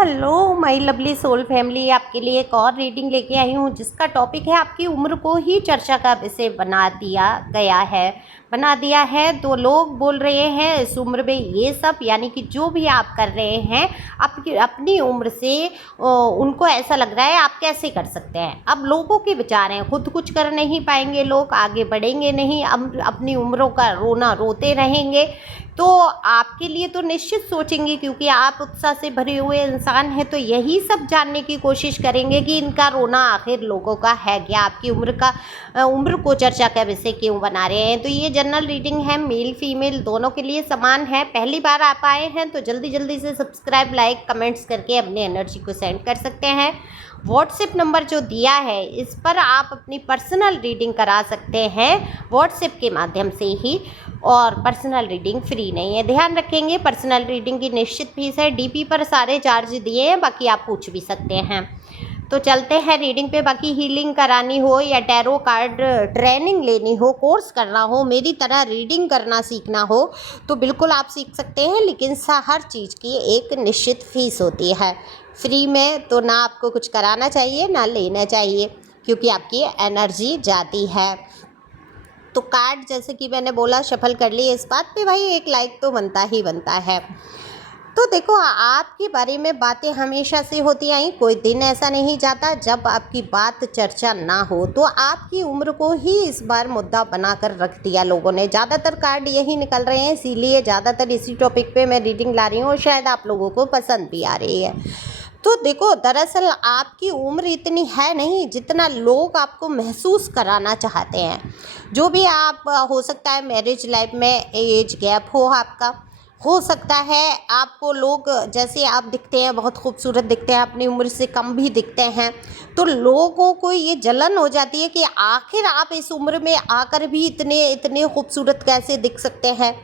Hello my lovely soul family, आपके लिए एक और रीडिंग लेके आई हूँ जिसका टॉपिक है आपकी उम्र को ही चर्चा का विषय बना दिया है। तो लोग बोल रहे हैं इस उम्र में ये सब, यानी कि जो भी आप कर रहे हैं आपकी अपनी उम्र से उनको ऐसा लग रहा है आप कैसे कर सकते हैं। अब लोगों के विचार हैं, खुद कुछ कर नहीं पाएंगे, लोग आगे बढ़ेंगे नहीं, अपनी उम्रों का रोना रोते रहेंगे। तो आपके लिए तो निश्चित सोचेंगे, क्योंकि आप उत्साह से भरे हुए इंसान हैं, तो यही सब जानने की कोशिश करेंगे कि इनका रोना आखिर लोगों का है क्या, आपकी उम्र को चर्चा का विषय क्यों बना रहे हैं। तो ये जनरल रीडिंग है, मेल फीमेल दोनों के लिए समान है। पहली बार आप आए हैं तो जल्दी जल्दी से सब्सक्राइब, लाइक, कमेंट्स करके अपनी एनर्जी को सेंड कर सकते हैं। व्हाट्सएप नंबर जो दिया है इस पर आप अपनी पर्सनल रीडिंग करा सकते हैं व्हाट्सएप के माध्यम से ही, और पर्सनल रीडिंग फ्री नहीं है, ध्यान रखेंगे। पर्सनल रीडिंग की निश्चित फीस है, डीपी पर सारे चार्ज दिए हैं, बाकी आप पूछ भी सकते हैं। तो चलते हैं रीडिंग पे। बाकी हीलिंग करानी हो या टैरो कार्ड ट्रेनिंग लेनी हो, कोर्स करना हो, मेरी तरह रीडिंग करना सीखना हो तो बिल्कुल आप सीख सकते हैं, लेकिन हर चीज़ की एक निश्चित फ़ीस होती है। फ्री में तो ना आपको कुछ कराना चाहिए ना लेना चाहिए, क्योंकि आपकी एनर्जी जाती है। तो कार्ड जैसे कि मैंने बोला शफल कर लिए, इस बात पे भाई एक लाइक तो बनता ही बनता है। तो देखो, आपके बारे में बातें हमेशा से होती आई, कोई दिन ऐसा नहीं जाता जब आपकी बात चर्चा ना हो। तो आपकी उम्र को ही इस बार मुद्दा बनाकर रख दिया लोगों ने। ज़्यादातर कार्ड यही निकल रहे हैं, इसीलिए ज़्यादातर इसी टॉपिक पे मैं रीडिंग ला रही हूँ और शायद आप लोगों को पसंद भी आ रही है। तो देखो, दरअसल आपकी उम्र इतनी है नहीं जितना लोग आपको महसूस कराना चाहते हैं। जो भी आप हो सकता है मैरिज लाइफ में एज गैप हो आपका, हो सकता है आपको लोग जैसे आप दिखते हैं बहुत खूबसूरत दिखते हैं, अपनी उम्र से कम भी दिखते हैं, तो लोगों को ये जलन हो जाती है कि आखिर आप इस उम्र में आकर भी इतने इतने खूबसूरत कैसे दिख सकते हैं,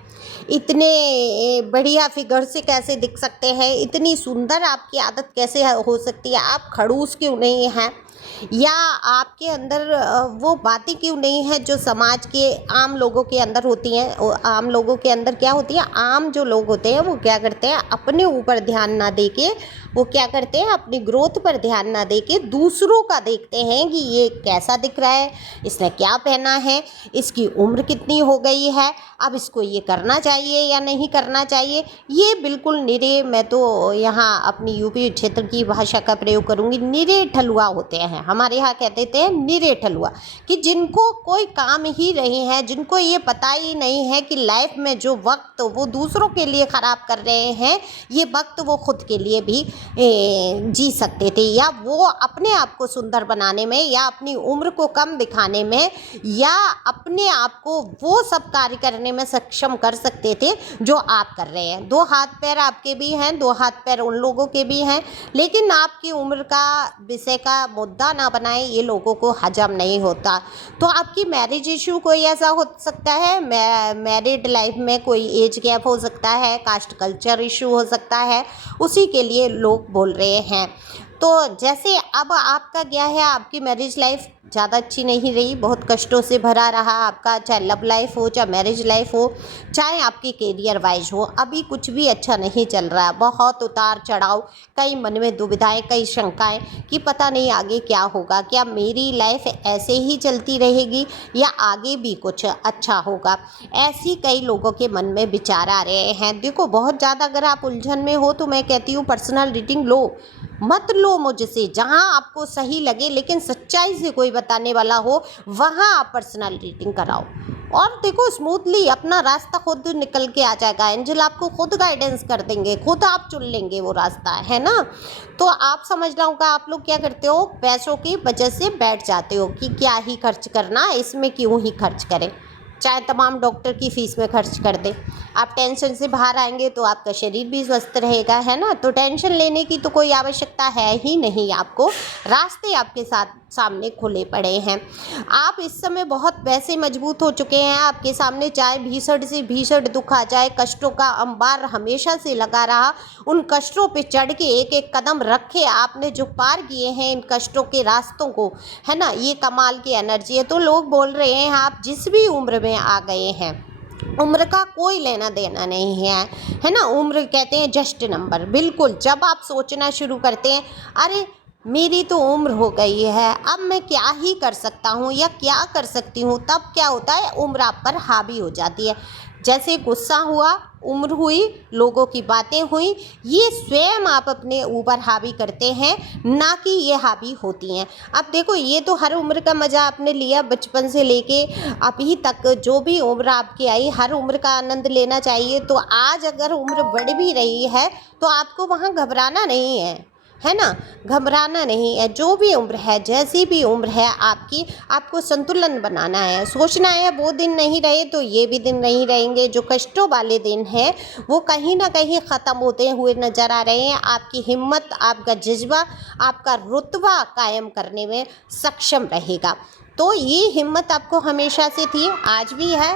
इतने बढ़िया फिगर से कैसे दिख सकते हैं, इतनी सुंदर आपकी आदत कैसे हो सकती है, आप खड़ूस क्यों नहीं हैं, या आपके अंदर वो बातें क्यों नहीं है जो समाज के आम लोगों के अंदर होती हैं। आम लोगों के अंदर क्या होती है, आम जो लोग होते हैं वो क्या करते हैं, अपने ऊपर ध्यान ना दे के वो क्या करते हैं, अपनी ग्रोथ पर ध्यान ना दे के दूसरों का देखते हैं कि ये कैसा दिख रहा है, इसने क्या पहना है, इसकी उम्र कितनी हो गई है, अब इसको ये करना चाहिए या नहीं करना चाहिए। ये बिल्कुल निरे, मैं तो यहाँ अपनी यूपी क्षेत्र की भाषा का प्रयोग करूँगी, निरे ठलुआ होते हैं। हमारे यहाँ कहते थे निरे ठलुआ, कि जिनको कोई काम ही नहीं है, जिनको ये पता ही नहीं है कि लाइफ में जो वक्त वो दूसरों के लिए ख़राब कर रहे हैं, ये वक्त वो खुद के लिए भी जी सकते थे, या वो अपने आप को सुंदर बनाने में, या अपनी उम्र को कम दिखाने में, या अपने आप को वो सब कार्य करने में सक्षम कर सकते थे जो आप कर रहे हैं। दो हाथ पैर आपके भी हैं, दो हाथ पैर उन लोगों के भी हैं, लेकिन आपकी उम्र का विषय का मुद्दा ना बनाए, ये लोगों को हजम नहीं होता। तो आपकी मैरिज इशू कोई ऐसा हो सकता है, मैरिड लाइफ में कोई एज गैप हो सकता है, कास्ट कल्चर इशू हो सकता है, उसी के लिए लोग बोल रहे हैं। तो जैसे अब आपका क्या है, आपकी मैरिज लाइफ ज़्यादा अच्छी नहीं रही, बहुत कष्टों से भरा रहा आपका, चाहे लव लाइफ हो, चाहे मैरिज लाइफ हो, चाहे आपकी करियर वाइज हो, अभी कुछ भी अच्छा नहीं चल रहा है, बहुत उतार चढ़ाव, कई मन में दुविधाएं, कई शंकाएं कि पता नहीं आगे क्या होगा, क्या मेरी लाइफ ऐसे ही चलती रहेगी या आगे भी कुछ अच्छा होगा, ऐसी कई लोगों के मन में विचार आ रहे हैं। देखो, बहुत ज़्यादा अगर आप उलझन में हो तो मैं कहती हूँ पर्सनल रीडिंग लो, मत लो मुझसे, जहाँ आपको सही लगे लेकिन सच्चाई से कोई बताने वाला हो वहाँ आप पर्सनल रीडिंग कराओ, और देखो स्मूथली अपना रास्ता खुद निकल के आ जाएगा। एंजल आपको खुद गाइडेंस कर देंगे, खुद आप चुन लेंगे वो रास्ता, है ना। तो आप समझना होगा, आप लोग क्या करते हो, पैसों की वजह से बैठ जाते हो कि क्या ही खर्च करना, इसमें क्यों ही खर्च करें, चाहे तमाम डॉक्टर की फ़ीस में खर्च कर दे। आप टेंशन से बाहर आएंगे तो आपका शरीर भी स्वस्थ रहेगा, है ना। तो टेंशन लेने की तो कोई आवश्यकता है ही नहीं, आपको रास्ते आपके साथ सामने खुले पड़े हैं। आप इस समय बहुत वैसे मजबूत हो चुके हैं, आपके सामने चाहे भीषण से भीषण दुख आ जाए, कष्टों का अंबार हमेशा से लगा रहा, उन कष्टों पे चढ़ के एक एक कदम रखे आपने, जो पार किए हैं इन कष्टों के रास्तों को, है ना, ये कमाल की एनर्जी है। तो लोग बोल रहे हैं आप जिस भी उम्र में आ गए हैं, उम्र का कोई लेना देना नहीं है ना। उम्र कहते हैं जस्ट नंबर। बिल्कुल, जब आप सोचना शुरू करते हैं, अरे मेरी तो उम्र हो गई है, अब मैं क्या ही कर सकता हूँ या क्या कर सकती हूँ, तब क्या होता है, उम्र आप पर हावी हो जाती है। जैसे गुस्सा हुआ, उम्र हुई, लोगों की बातें हुई, ये स्वयं आप अपने ऊपर हावी करते हैं, ना कि ये हावी होती हैं। अब देखो, ये तो हर उम्र का मज़ा आपने लिया, बचपन से लेके अभी तक जो भी उम्र आपकी आई, हर उम्र का आनंद लेना चाहिए। तो आज अगर उम्र बढ़ भी रही है तो आपको वहाँ घबराना नहीं है ना, घबराना नहीं है। जो भी उम्र है, जैसी भी उम्र है आपकी, आपको संतुलन बनाना है। सोचना है वो दिन नहीं रहे तो ये भी दिन नहीं रहेंगे। जो कष्टों वाले दिन हैं वो कहीं ना कहीं ख़त्म होते हुए नज़र आ रहे हैं। आपकी हिम्मत, आपका जज्बा, आपका रुतबा कायम करने में सक्षम रहेगा। तो ये हिम्मत आपको हमेशा से थी, आज भी है।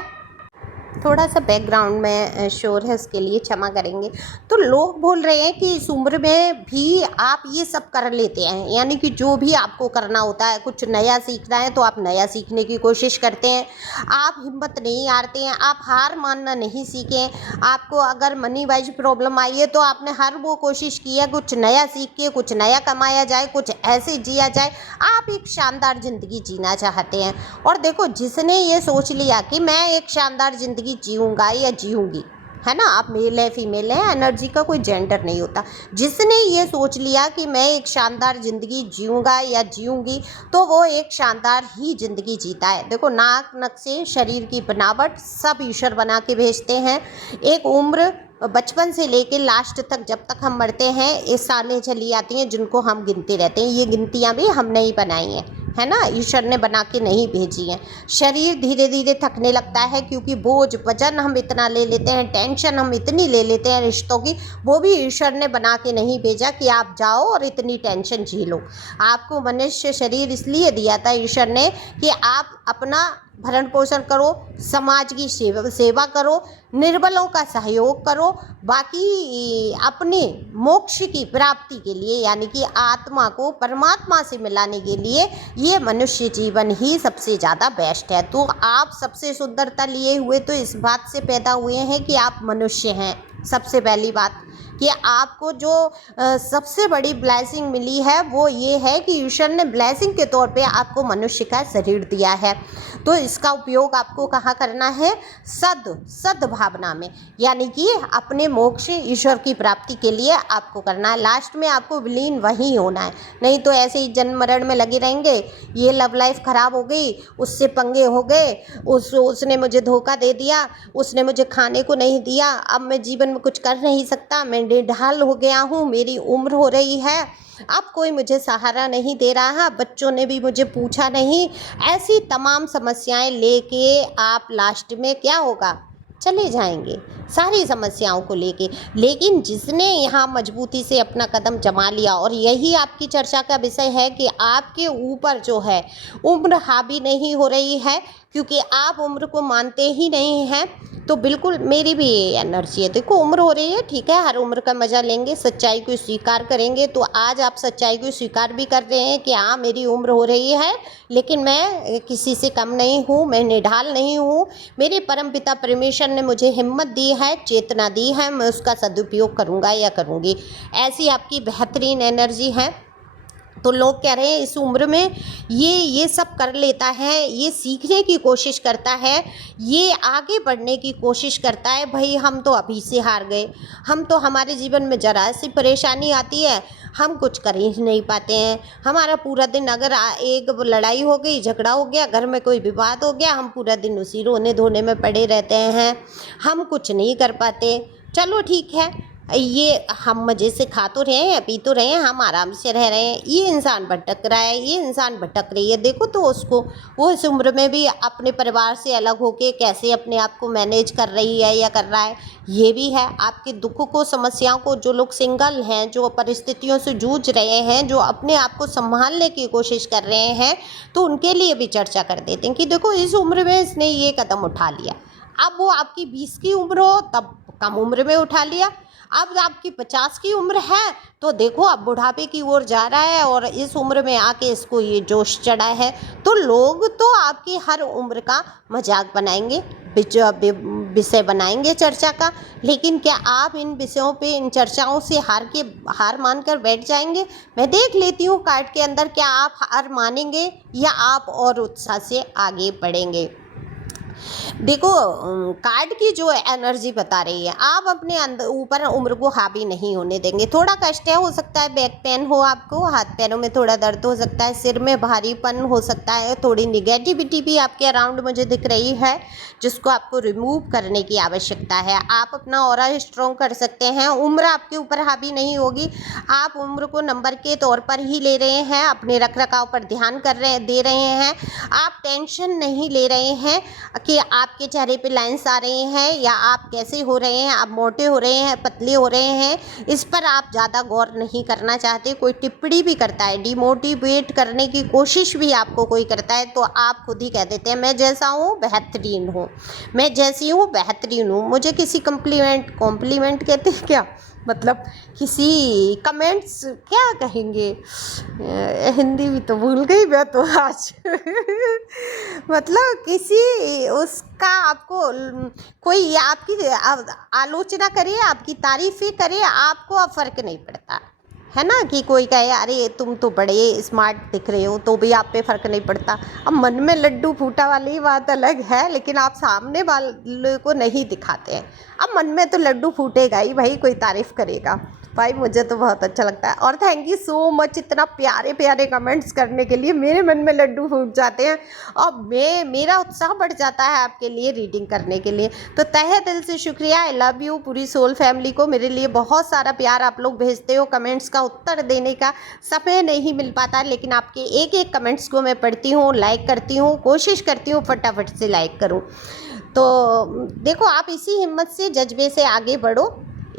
थोड़ा सा बैकग्राउंड में शोर है, उसके लिए क्षमा करेंगे। तो लोग बोल रहे हैं कि इस उम्र में भी आप ये सब कर लेते हैं, यानी कि जो भी आपको करना होता है, कुछ नया सीखना है तो आप नया सीखने की कोशिश करते हैं। आप हिम्मत नहीं हारते हैं, आप हार मानना नहीं सीखे। आपको अगर मनी वाइज प्रॉब्लम आई है तो आपने हर वो कोशिश की है कुछ नया सीख के कुछ नया कमाया जाए, कुछ ऐसे जिया जाए। आप एक शानदार ज़िंदगी जीना चाहते हैं। और देखो, जिसने ये सोच लिया कि मैं एक शानदार ज़िंदगी जीऊँगा या जीऊँगी, है ना, आप मेल है फीमेल है, एनर्जी का कोई जेंडर नहीं होता। जिसने ये सोच लिया कि मैं एक शानदार ज़िंदगी जीऊँगा या जीऊँगी, तो वो एक शानदार ही ज़िंदगी जीता है। देखो, नाक नक्शे, शरीर की बनावट सब ईश्वर बना के भेजते हैं। एक उम्र बचपन से लेके लास्ट तक, जब तक हम मरते हैं, ये सालें चली आती हैं जिनको हम गिनते रहते हैं। ये गिनतियाँ भी हमने ही बनाई हैं, है ना, ईश्वर ने बना के नहीं भेजी हैं। शरीर धीरे धीरे थकने लगता है क्योंकि बोझ वजन हम इतना ले लेते हैं, टेंशन हम इतनी ले लेते हैं रिश्तों की। वो भी ईश्वर ने बना के नहीं भेजा कि आप जाओ और इतनी टेंशन झेलो। आपको मनुष्य शरीर इसलिए दिया था ईश्वर ने कि आप अपना भरण पोषण करो, समाज की सेवा करो, निर्बलों का सहयोग करो। बाकी अपने मोक्ष की प्राप्ति के लिए, यानी कि आत्मा को परमात्मा से मिलाने के लिए, ये मनुष्य जीवन ही सबसे ज़्यादा बेस्ट है। तो आप सबसे सुंदरता लिए हुए तो इस बात से पैदा हुए हैं कि आप मनुष्य हैं। सबसे पहली बात कि आपको जो सबसे बड़ी ब्लेसिंग मिली है वो ये है कि ईश्वर ने ब्लेसिंग के तौर पे आपको मनुष्य का शरीर दिया है। तो इसका उपयोग आपको कहाँ करना है, सद्भावना में, यानी कि अपने मोक्ष ईश्वर की प्राप्ति के लिए आपको करना है। लास्ट में आपको विलीन वहीं होना है, नहीं तो ऐसे ही जन्म मरण में लगे रहेंगे। ये लव लाइफ ख़राब हो गई, उससे पंगे हो गए, उसने मुझे धोखा दे दिया, उसने मुझे खाने को नहीं दिया, अब मैं जीवन में कुछ कर नहीं सकता, मैं निढाल हो गया हूँ, मेरी उम्र हो रही है, अब कोई मुझे सहारा नहीं दे रहा, बच्चों ने भी मुझे पूछा नहीं। ऐसी तमाम समस्याएं लेके आप लास्ट में क्या होगा, चले जाएंगे सारी समस्याओं को लेके। लेकिन जिसने यहाँ मजबूती से अपना कदम जमा लिया, और यही आपकी चर्चा का विषय है कि आपके ऊपर जो है उम्र हावी नहीं हो रही है, क्योंकि आप उम्र को मानते ही नहीं हैं। तो बिल्कुल मेरी भी ये एनर्जी है। देखो, उम्र हो रही है, ठीक है, हर उम्र का मज़ा लेंगे, सच्चाई को स्वीकार करेंगे। तो आज आप सच्चाई को स्वीकार भी कर रहे हैं कि हाँ, मेरी उम्र हो रही है, लेकिन मैं किसी से कम नहीं हूँ, मैं निढाल नहीं हूँ। मेरे परमपिता परमेश्वर ने मुझे हिम्मत दी है, चेतना दी है, मैं उसका सदुपयोग करूँगा या करूँगी। ऐसी आपकी बेहतरीन एनर्जी है। तो लोग कह रहे हैं इस उम्र में ये सब कर लेता है, ये सीखने की कोशिश करता है, ये आगे बढ़ने की कोशिश करता है। भाई, हम तो अभी से हार गए, हम तो, हमारे जीवन में ज़रा सी परेशानी आती है, हम कुछ कर ही नहीं पाते हैं। हमारा पूरा दिन, अगर एक लड़ाई हो गई, झगड़ा हो गया, घर में कोई विवाद हो गया, हम पूरा दिन उसी रोने धोने में पड़े रहते हैं, हम कुछ नहीं कर पाते। चलो ठीक है, ये हम मज़े से खा तो रहे हैं, पी तो रहे हैं, हम आराम से रह रहे हैं, ये इंसान भटक रहा है, ये इंसान भटक रही है। देखो तो उसको, वो इस उम्र में भी अपने परिवार से अलग होके कैसे अपने आप को मैनेज कर रही है या कर रहा है, ये भी है। आपके दुख को, समस्याओं को, जो लोग सिंगल हैं, जो परिस्थितियों से जूझ रहे हैं, जो अपने आप को संभालने की कोशिश कर रहे हैं, तो उनके लिए भी चर्चा कर देते हैं कि देखो, इस उम्र में इसने ये कदम उठा लिया। अब वो आपकी 20 की उम्र हो तब कम उम्र में उठा लिया, अब आपकी 50 की उम्र है तो देखो अब बुढ़ापे की ओर जा रहा है, और इस उम्र में आके इसको ये जोश चढ़ा है। तो लोग तो आपकी हर उम्र का मजाक बनाएंगे, विषय बनाएंगे चर्चा का। लेकिन क्या आप इन विषयों पे, इन चर्चाओं से हार मानकर बैठ जाएंगे? मैं देख लेती हूँ कार्ड के अंदर, क्या आप हार मानेंगे या आप और उत्साह से आगे बढ़ेंगे। देखो कार्ड की जो एनर्जी बता रही है, आप अपने अंदर ऊपर उम्र को हावी नहीं होने देंगे। थोड़ा कष्ट है, हो सकता है बैक पेन हो, आपको हाथ पैरों में थोड़ा दर्द हो सकता है, सिर में भारीपन हो सकता है, थोड़ी निगेटिविटी भी आपके अराउंड मुझे दिख रही है, जिसको आपको रिमूव करने की आवश्यकता है। आप अपना ऑरा स्ट्रॉन्ग कर सकते हैं। उम्र आपके ऊपर हावी नहीं होगी। आप उम्र को नंबर के तौर पर ही ले रहे हैं, अपने रख रखाव पर ध्यान दे रहे हैं। आप टेंशन नहीं ले रहे हैं कि आपके चेहरे पे लाइंस आ रही हैं या आप कैसे हो रहे हैं, आप मोटे हो रहे हैं, पतले हो रहे हैं, इस पर आप ज़्यादा गौर नहीं करना चाहते। कोई टिप्पणी भी करता है, डिमोटिवेट करने की कोशिश भी आपको कोई करता है, तो आप खुद ही कह देते हैं मैं जैसा हूँ बेहतरीन हूँ, मैं जैसी हूँ बेहतरीन हूँ। मुझे किसी कॉम्प्लीमेंट कहते हैं क्या, मतलब किसी कमेंट्स क्या कहेंगे, हिंदी भी तो भूल गई मैं तो आज मतलब किसी उसका आपको कोई आपकी आलोचना करे, आपकी तारीफ़ें करे, आपको अब फ़र्क नहीं पड़ता है ना। कि कोई कहे अरे तुम तो बड़े स्मार्ट दिख रहे हो, तो भी आप पे फ़र्क नहीं पड़ता। अब मन में लड्डू फूटा वाली बात अलग है, लेकिन आप सामने वाले को नहीं दिखाते हैं। अब मन में तो लड्डू फूटेगा ही भाई, कोई तारीफ़ करेगा भाई। मुझे तो बहुत अच्छा लगता है, और थैंक यू सो मच इतना प्यारे प्यारे कमेंट्स करने के लिए। मेरे मन में लड्डू फूट जाते हैं और मेरा उत्साह बढ़ जाता है आपके लिए रीडिंग करने के लिए। तो तहे दिल से शुक्रिया, आई लव यू पूरी सोल फैमिली को। मेरे लिए बहुत सारा प्यार आप लोग भेजते हो, कमेंट्स का उत्तर देने का समय नहीं मिल पाता, लेकिन आपके एक एक कमेंट्स को मैं पढ़ती हूँ, लाइक करती हूँ, कोशिश करती हूँ फटाफट से लाइक करूँ। तो देखो आप इसी हिम्मत से, जज्बे से आगे बढ़ो।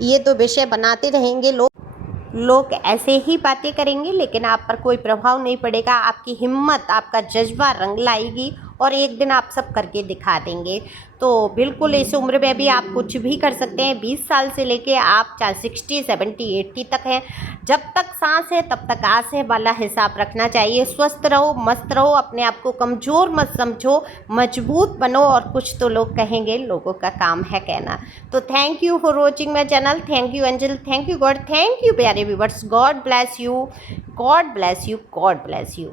ये तो विषय बनाते रहेंगे लोग ऐसे ही बातें करेंगे, लेकिन आप पर कोई प्रभाव नहीं पड़ेगा। आपकी हिम्मत, आपका जज्बा रंग लाएगी और एक दिन आप सब करके दिखा देंगे। तो बिल्कुल इस उम्र में भी आप कुछ भी कर सकते हैं। 20 साल से लेके आप चाहे 60, 70, 80 तक हैं, जब तक सांस है तब तक आस है वाला हिसाब रखना चाहिए। स्वस्थ रहो, मस्त रहो, अपने आप को कमज़ोर मत समझो, मजबूत बनो। और कुछ तो लोग कहेंगे, लोगों का काम है कहना। तो thank you for watching my channel. Thank you angel, thank you God, thank you प्यारे viewers. God bless you, God bless you, God bless you.